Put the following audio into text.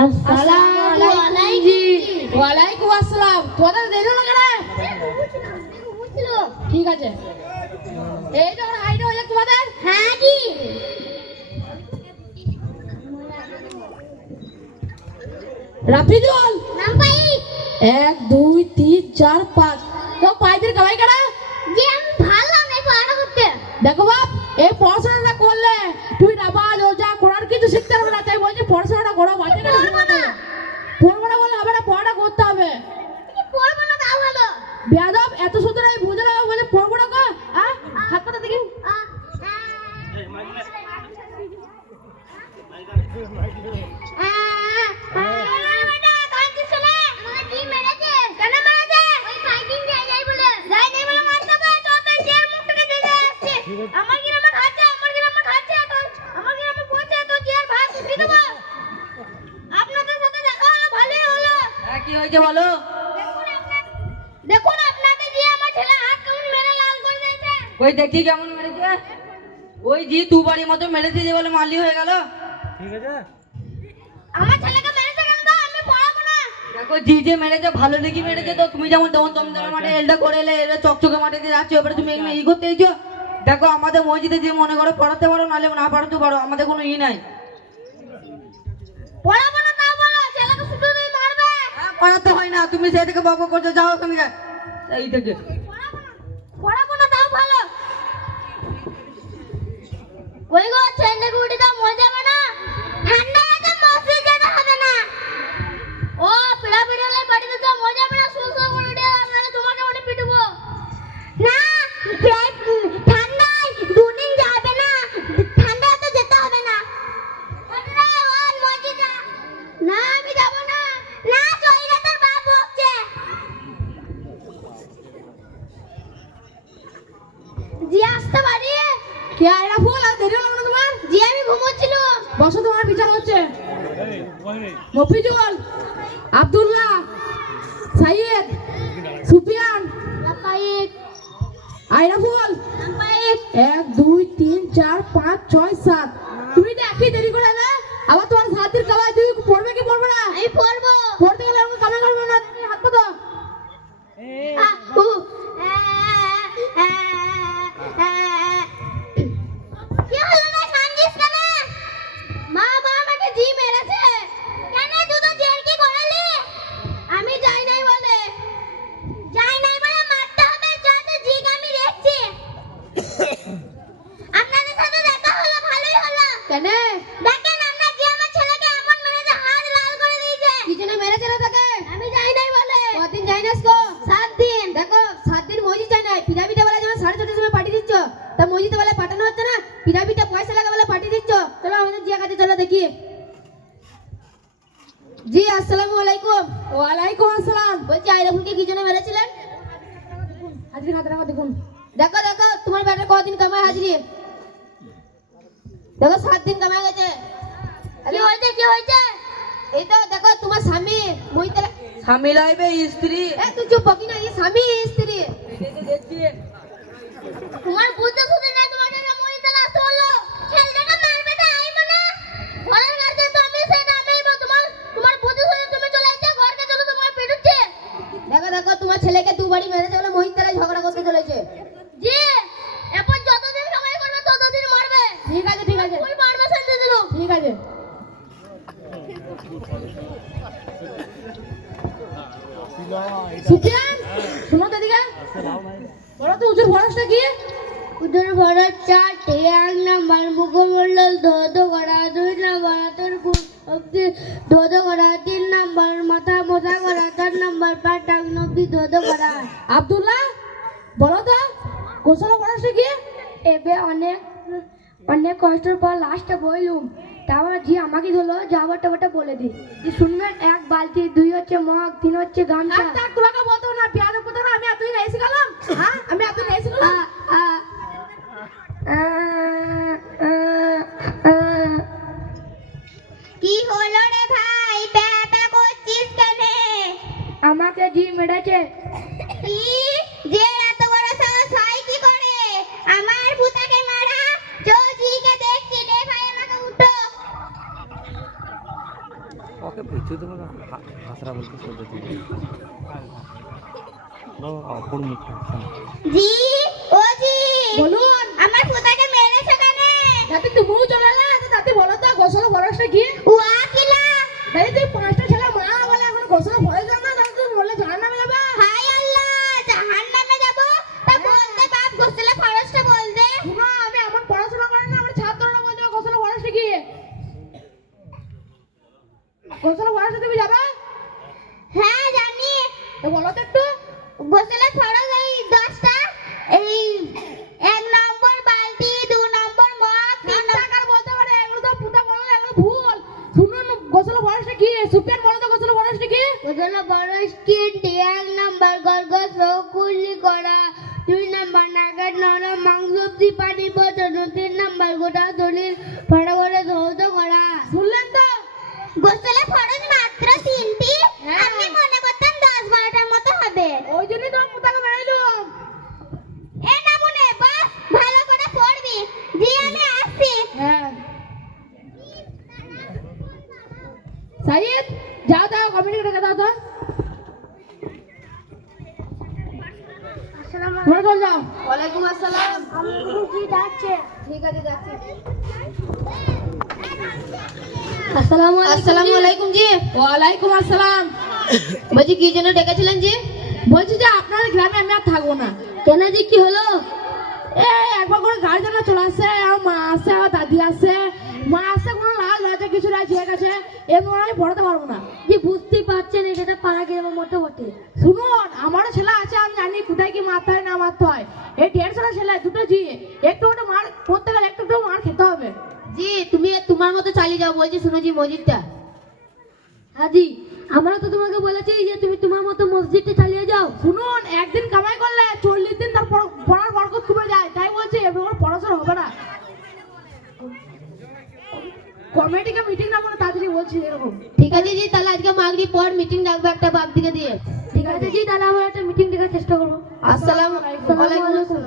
আসসালামু আলাইকুম। ওয়ালাইকুম আসসালাম। তোমাদের দেরি হলো কেন? ঠিক আছে, এই তো হাইট হয়ে তোমাদের। হ্যাঁ জি। রাফিজুল নাম্বার 1 2 3 4 5। তো পাইদের কামাই কারা? জি আমি ভালো নাই পড়া করতে। দেখো বাপ, এই পড়াশোনাটা করলে তুই নামাজ রোজা কোরআন কিছু শিখতে পারবে না। তাই বলছি পড়াশোনাটা করো। বাচ্চাকে পড়বো না বলে হবে না, পড়াটা করতে হবে। পড়বো না তাও ভালো। বেয়াদব, এত সুন্দর আমি বুঝে না বলে পড়বো না গো। হাত পাতা দেখি। কি হয়েছে বলো? দেখুন আপনাদের জি আমার ছেলে হাত কেমন মেরে লাল করে দিয়েছে। ওই দেখি কেমন মেরেছে। ওই জি দুবারই মতো মেরেছে যে বলে মালি হয়ে গেল। ঠিক আছে, আমার ছেলেকে মেরেছে কেন? তো আমি পড়াবো না। দেখো জি যে মেরেছে ভালো দেখি মেরেছে। তো তুমি যেমন তেমন তোমাদের মাঠে এলটা করে এলে, এরা চকচকে মাঠে দিয়ে যাচ্ছে, এবারে তুমি এখানে ই করতে এসো। দেখো আমাদের মসজিদে যে মনে করো পড়াতে পারো, নাহলে না পড়াতে পারো, আমাদের কোনো ই নাই। পড়াবো না তাও বলো, ছেলেকে শুধু তুমি মারবে। পড়াতে হয় না, তুমি সেই থেকে বক করছো, যাও ওখানে এই থেকে। পড়াবো না তাও ভালো। ওই গো ছেলেকে উঠে দাও, মরে যাবে না। ঠান্ডা আছে, মসজিদ যেতে হবে না। ও পিড়া পিড়ালে বাড়িতে যাও, মরে যাবে না। সুল সুল করে উঠে আমরা তোমাকে উঠে পিটবো না। ঠান্ডায় দুদিন যাবে না, ঠান্ডা তো যেতে হবে না। না আমি যাবো না। না চলে তোর বাপ বকছে। জি আসতে পারি? কে আয়রা ফুল আর দেরি হলো না তোমার? জি আমি ঘুমোচ্ছিল। বসো, তোমার বিচার হচ্ছে। মফিজুল, আব্দুল্লাহ, সাইয়েদ, সুফিয়ান, লাপাইক আয়রা ফুল। লাপাইক 1 2 3 4 5 6 7। তুমি তো একই দেরি করে এলে। আবার তোমার সাথীর কাবাই তুমি পড়বে কি পড়বে না? আমি পড়বো। পড়তে গেলে আমাকে কামাই করবে না। তুমি হাত পাতো। আহু কি হলো না? কান্দিস কেন? মা আমাকে জি মেরেছে। কেন তুই তো জেল কি করালি? আমি যাই নাই বলে। যাই নাই বলে মারতে হবে। যাতে জি আমি দেখছি। আপনাদের সাথে দেখা হলো, ভালোই হলো। কেন? দেখেন আপনার জি আমার ছেলেকে এমন মেরেছে, হাত লাল করে দিয়েছে। কি জন্য মেরেছে না তাকে? আমি যাই নাই বলে। কদিন যাই না গো? 7 দিন। দেখো 7 দিন মসজিদ যায় না। পিরামিডে বেলা যেমন 6:30 সময় পাঠিয়ে দিচ্ছ, তা মসজিদে বেলা পাঠানো হচ্ছে না? পিরামিডে পয়সা লাগা বেলা পাঠিয়ে দিচ্ছ। চলো আমাদের জিয়া কাছে চলো দেখি। জি আসসালামু আলাইকুম। ওয়ালাইকুম আসসালাম। বলছি আইরাফুলকে কি জন্য মেরেছিলেন? হাজিরি খাতাটা দেখুন। দেখো দেখো তোমার বেটার কদিন কামায় হাজিরি। দেখো 7 দিন কামায় গেছে। কি হয়েছে? কি হয়েছে? এই তো দেখো তোমার স্বামী মহিতলা স্বামী লাইবে স্ত্রী। এ তুই চুপ বকি না, এই স্বামী স্ত্রী। দেখছি তোমার বুদ্ধি শুনে না, তোমাকে মরিতে লাস্ট হলো। ছেলেটাকে মারবে না, আইবো না। ঘরের কাছে তো আমি সেটা আইবো। তোমার বুদ্ধি শুনে তুমি চলে আসছে, ঘরকে চলো তোমার পিটুচ্ছে। দেখো দেখো তোমার ছেলেকে দুবারই মেরেছে বলে মহিতলায় ঝগড়া করতে চলেছে। জি এরপর যতদিন সময় করবে ততদিন মারবে। ঠিক আছে ঠিক আছে, ফুল পারমিশন দিয়ে দিলাম। ঠিক আছে। সুফিয়ান শুনো তো এদিকে। বলো তো হুজুর ফরজটা কি? উদর ভরত 4 1 নাম্বার মুখমণ্ডল ধোধ করা, 2 নাম্বার হাতের অব্দি ধোধ করা, 3 নাম্বার মাথা মোছা করা, 4 নাম্বার পা টাঙ্গন অব্দি ধোধ করা। আব্দুল্লাহ বলো তো গোসল ফরজটা কি? এবে অনেক অনেক কষ্টের পর লাস্টে বইলুম। তারপর জি আমাকে ধরলো যাবাটা বলে দিই। যে শুনবেন 1 বালতি, 2 হচ্ছে মগ, 3 হচ্ছে গামছা। থাক তোমাকে বলতো না, পেয়াদব কথা না। আমি এতদিন এসে গেলাম। হ্যাঁ আমি এতদিন এসে গেলাম। কি হলো রে ভাই, প্যাপা করছিস কেন? আমাকে জি মেরেছে। কি যে এত বড় সাহস হয় কি করে আমার ভূতাকে মারা? চল জিকে দেখছি রে ভাই, আমাকে উঠো। ওকে কিছু তো হাসরা বলতে সহ্য দিই অপর মুখটা জি ও জি বলুন আমার পোতাকে মেরেছে কেন? দাদি তুমিও চলে না দাদি বলো তো গোসল ফরেস্টে গিয়ে ওয়াকিলা দাদি তুই 5টা ছেলে মা বলে এখন গোসল ফরেস্ট না দাদি তুই বলে জাহান্নামে যাবে হাই আল্লাহ জাহান্নামে যাব তা বলতে বাপ গোসলে ফরেস্টে বল দে। শুনো আমি এমন পড়াশোনা করি না আমার ছাত্ররা বলছে গোসল ফরেস্টে গিয়ে গোসল ফরেস্টে তুমি যাবে হ্যাঁ জানি তো বলো তো একটু গোসলে ফরজ এই 10টা এই 1 নম্বর বালতি 2 নম্বর মগ 3 নম্বর টাকার বলতে পারে এগুলো তো পুতা বললে এগুলো ভুল শুনুন গোসল ফরেস্টে গিয়ে সুপিয়ান বলো তো গোসল ফরেস্টে গিয়ে গোসলে ফরেস্টে 1 নম্বর গরগর সকুলি করা 2 নম্বর নাগাদ নরম মাংস সবজি পানি পচানো 3 নম্বর গোটা শরীর ফটা করে ধৌত করা। শুনলেন তো গোসলে ফরজ মাত্র 3টি আমি মনে করতাম 10-12টার মতো হবে। ওই জন্যই তো মুতাকে বানাইলাম এ না মনে বাস ভালো করে পড়বি জি আমি আসছি। হ্যাঁ সাইদ যাও যাও কমিটি করে দাও তো তোমরা চল যাও ওয়ালাইকুম আসসালাম। আমি কি যাচ্ছে? ঠিক আছে যাচ্ছি। আসসালামু আসসালামু আলাইকুম জি। ওয়ালাইকুম আসসালাম বলছি কি জন্য ডেকেছিলেন জি? বলছি যে আপনার গ্রামে আমি আর থাকবো না কেন জি কি হলো? একবার করে গার্জেন চলে আসে আর মা আসে আর দাদি আসে মা আসে কোনো লাল লজ্জা কিছু নাই ঠিক আছে এমন আমি পড়াতে পারবো না জি বুঝতেই পারছেন এটা পাড়া গ্রামের মতো বটে। শুনুন আমারও ছেলে আছে আমি জানি কোথায় কি মারতে হয় না মারতে হয় এই 150 ছেলে দুটো জি একটু একটু মার করতে গেলে একটু একটু মার খেতে হবে জি তুমি তোমার মতো চালিয়ে যাও বলছি শুনো জি মসজিদটা। হ্যাঁ জি আমরা তো তোমাকে বলেছি যে তুমি তোমার মতো মসজিদটা চালিয়ে যাও। শুনুন একদিন কামাই করলে 40 দিন তার পড়ার বরকত কমে যায় তাই বলছি এবার পড়াশোনা হবে না কমিটিকে মিটিং না করে তাড়াতাড়ি বলছি এরকম ঠিক আছে জি তাহলে আজকে মাগরিব পর মিটিং ডাকবো একটা বাপ দিকে দিয়ে। ঠিক আছে জি তাহলে আমরা একটা মিটিং ডাকার চেষ্টা করবো। আসসালামু আলাইকুম।